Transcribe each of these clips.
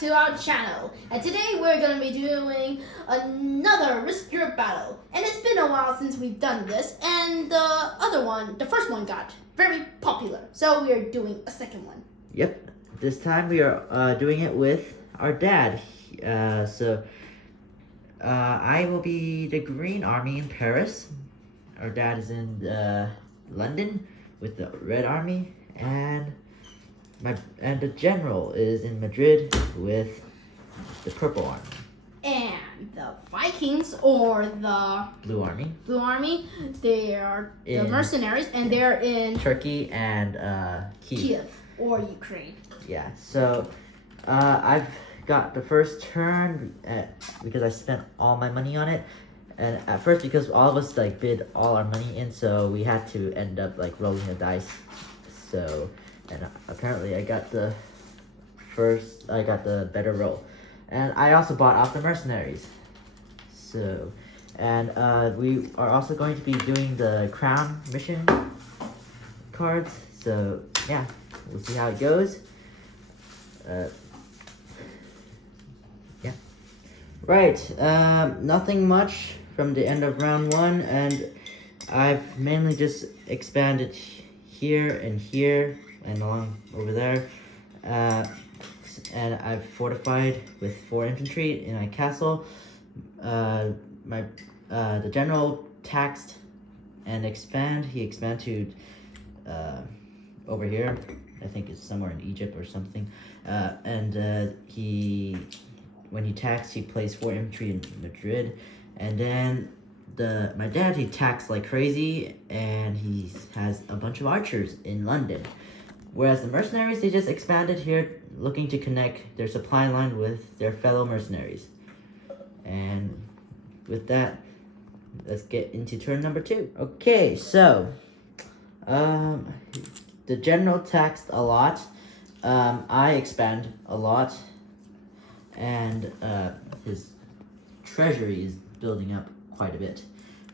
to our channel, and today we're going to be doing another Risk Your Battle. And it's been a while since we've done this, and the first one got very popular, so we're doing a second one. Yep, this time we are doing it with our dad. I will be the Green Army in Paris. Our dad is in London with the Red Army, and the General is in Madrid with the Purple Army. And the Vikings, or the Blue Army, they are the mercenaries, and they're in Turkey and Kiev or Ukraine. Yeah, so I've got the first turn because I spent all my money on it. And at first, because all of us bid all our money in, so we had to end up rolling the dice. So, and apparently I got the better roll. And I also bought off the mercenaries. So, and we are also going to be doing the crown mission cards. So yeah, we'll see how it goes. Yeah. Right, nothing much from the end of round one, and I've mainly just expanded here and along over there, and I've fortified with 4 infantry in my castle. The General taxed and expand. He expanded to over here. I think it's somewhere in Egypt or something. When he taxed, he placed 4 infantry in Madrid. And then my dad, he taxed like crazy, and he has a bunch of archers in London. Whereas the mercenaries, they just expanded here, looking to connect their supply line with their fellow mercenaries. And with that, let's get into turn number 2. Okay, so the General taxed a lot. I expand a lot, and his treasury is building up quite a bit.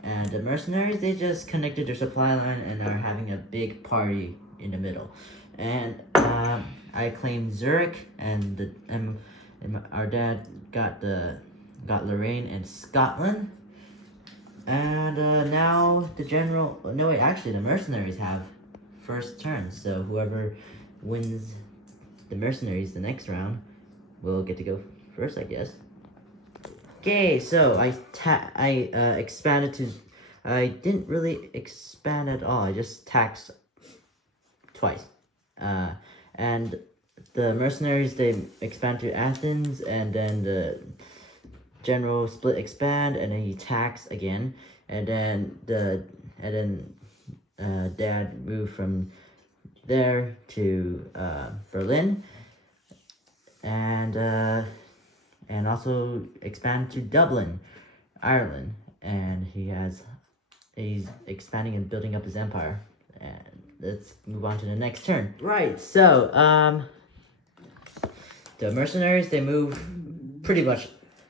And the mercenaries, they just connected their supply line and are having a big party in the middle. And I claimed Zurich, and our dad got Lorraine and Scotland. And now the General, no wait, actually the mercenaries have first turn, so whoever wins the mercenaries the next round will get to go first, I guess. Okay, so I expanded to, I didn't really expand at all, I just taxed twice. And the mercenaries, they expand to Athens, and then the General split expand, and then he taxed again, and then Dad moved from there to Berlin, and also expand to Dublin, Ireland, and he's expanding and building up his empire. And let's move on to the next turn. Right, so the mercenaries, they move pretty much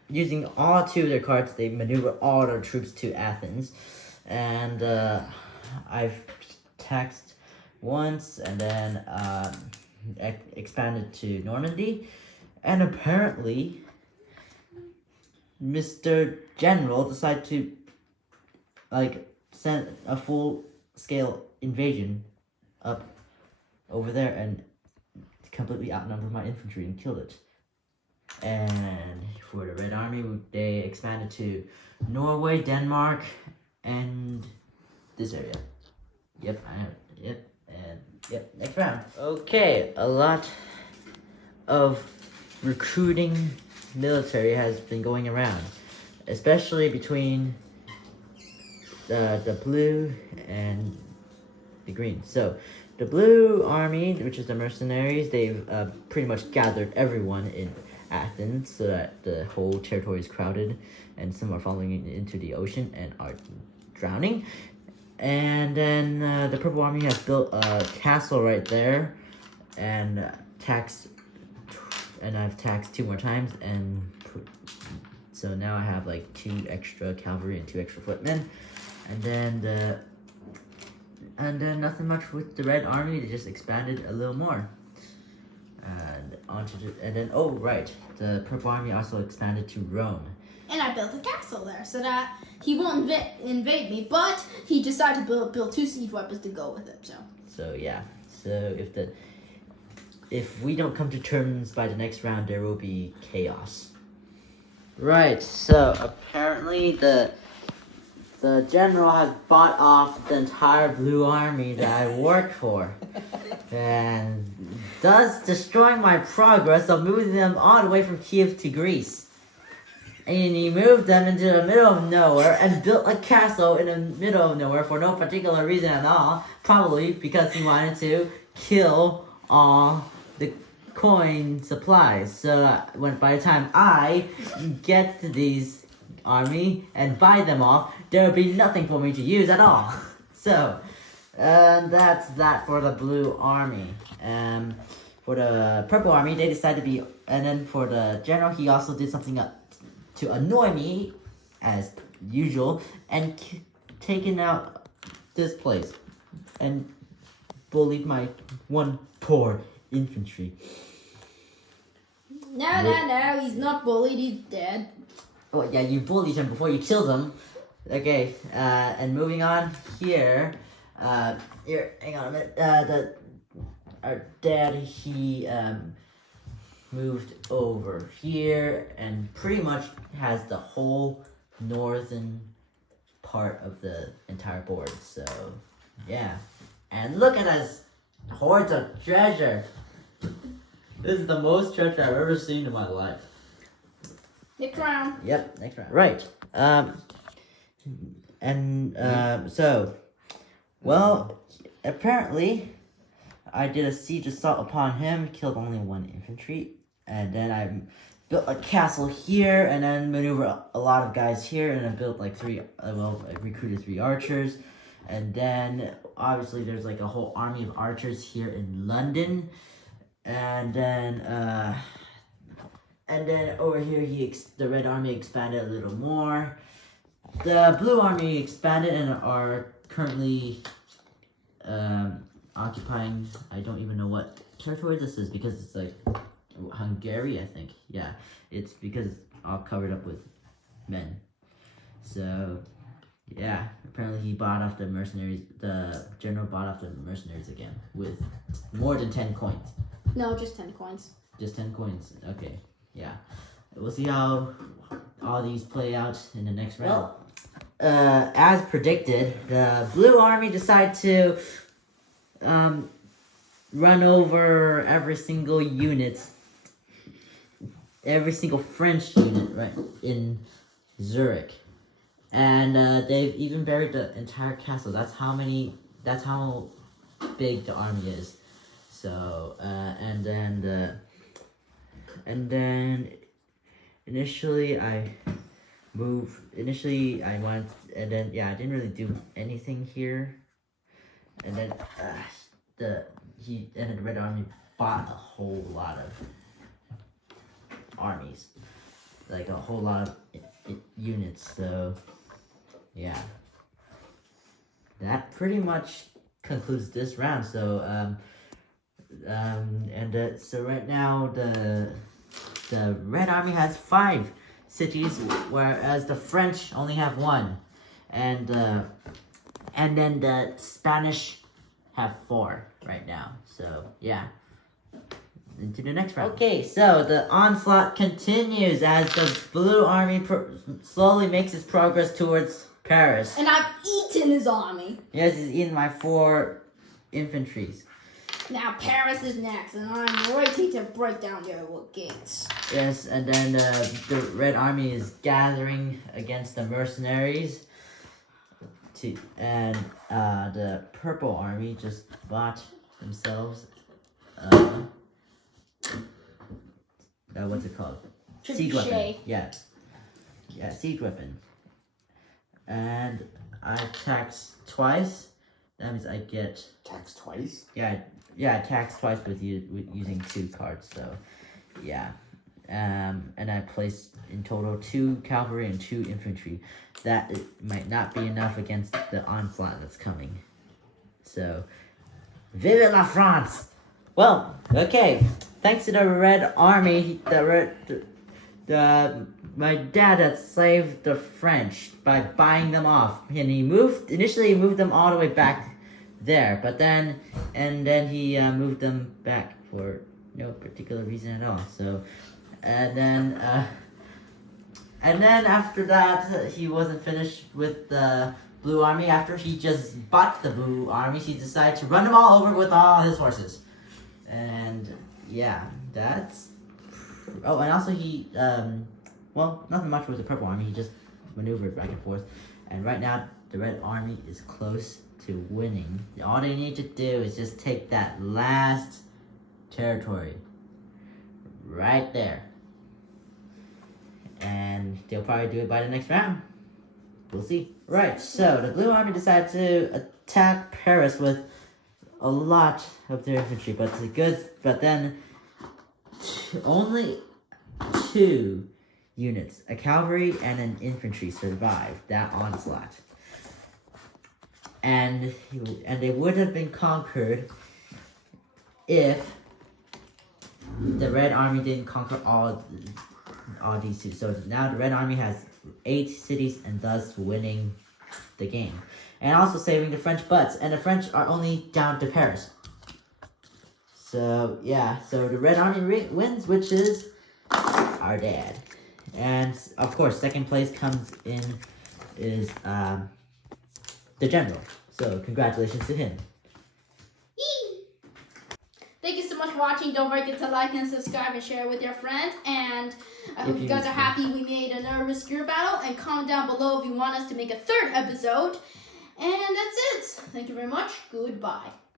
using all 2 of their cards. They maneuver all their troops to Athens, and I've taxed once, and then expanded to Normandy, and apparently Mr. General decided to send a full-scale invasion up over there and completely outnumber my infantry and killed it. And for the Red Army, they expanded to Norway, Denmark, and this area. Yep, next round. Okay, a lot of recruiting military has been going around, especially between the blue and the green. So the Blue Army, which is the mercenaries, they've pretty much gathered everyone in Athens so that the whole territory is crowded, and some are falling into the ocean and are drowning. And then the Purple Army has built a castle right there, and I've taxed 2 more times, and so now I have 2 extra cavalry and 2 extra footmen. And then nothing much with the Red Army. They just expanded a little more. And then oh right, the Purple Army also expanded to Rome. And I built a castle there so that he won't invade me. But he decided to build 2 siege weapons to go with it. So yeah. So if we don't come to terms by the next round, there will be chaos. Right. So apparently the general has bought off the entire Blue Army that I worked for, and thus destroying my progress of moving them all the way from Kiev to Greece. And he moved them into the middle of nowhere and built a castle in the middle of nowhere for no particular reason at all. Probably because he wanted to kill all the coin supplies. So by the time I get to these army and buy them off, there will be nothing for me to use at all. So that's that for the Blue Army. For the Purple Army, they decided to be, and then for the general, he also did something to annoy me, as usual, and taken out this place, and bullied my one poor infantry. No, he's not bullied, he's dead. Oh yeah, you bullied him before you killed him. Okay, and moving on here, hang on a minute, our dad, he, moved over here and pretty much has the whole northern part of the entire board. So yeah, and look at us hordes of treasure. This is the most treasure I've ever seen in my life. Next round. Yep, next round. Right. So, well, apparently I did a siege assault upon him, killed only 1 infantry. And then I built a castle here, and then maneuvered a lot of guys here, and I built like I recruited 3 archers. And then, obviously, there's like a whole army of archers here in London. And then over here, the Red Army expanded a little more. The Blue Army expanded and are currently occupying, I don't even know what territory this is, because it's like Hungary, I think. Yeah, it's because it's all covered up with men. So, yeah, apparently he bought off the mercenaries, the general bought off the mercenaries again with more than 10 coins. No, just 10 coins. Just 10 coins, okay, yeah. We'll see how all these play out in the next round. Well, as predicted, the Blue Army decided to run over every single French unit, right, in Zurich. And they've even buried the entire castle. That's how big the army is. So, and then initially I went, and then, yeah, I didn't really do anything here. And then, the Red Army bought a whole lot of armies, like a whole lot of units. So yeah, that pretty much concludes this round. So so right now the Red Army has 5 cities, whereas the French only have 1, and then the Spanish have 4 right now. So yeah, into the next round. Okay, so the onslaught continues as the Blue Army slowly makes its progress towards Paris. And I've eaten his army. Yes, he's eaten my 4 infantries. Now Paris is next, and I'm ready to break down their gates. Yes, and then the Red Army is gathering against the mercenaries. And the Purple Army just bought themselves what's it called? Siege weapon. Yeah, siege weapon. And I tax twice. That means I get tax twice. Yeah, I tax twice with using 2 cards. So, yeah. And I placed in total 2 cavalry and 2 infantry. That it might not be enough against the onslaught that's coming. So, vive la France! Well, okay. thanks to the Red Army, my dad had saved the French by buying them off, and initially he moved them all the way back there, but then he moved them back for no particular reason at all. So, and then after that, he wasn't finished with the Blue Army. After he just bought the Blue Army, he decided to run them all over with all his horses. And yeah, that's... Oh, and also he, well, nothing much with the Purple Army. He just maneuvered back and forth. And right now, the Red Army is close to winning. All they need to do is just take that last territory. Right there. And they'll probably do it by the next round. We'll see. Right, so the Blue Army decided to attack Paris with a lot of their infantry, but then only 2 units, a cavalry and an infantry, survived that onslaught. And they would have been conquered if the Red Army didn't conquer all these cities. So now the Red Army has 8 cities and thus winning the game. And also saving the French butts. And the French are only down to Paris. So yeah, so the Red Army wins, which is our dad. And of course, second place comes in is the general. So congratulations to him. Thank you so much for watching. Don't forget to like and subscribe and share with your friends. And I hope you guys are happy we made another Rescue Battle. And comment down below if you want us to make a 3rd episode. And that's it. Thank you very much. Goodbye.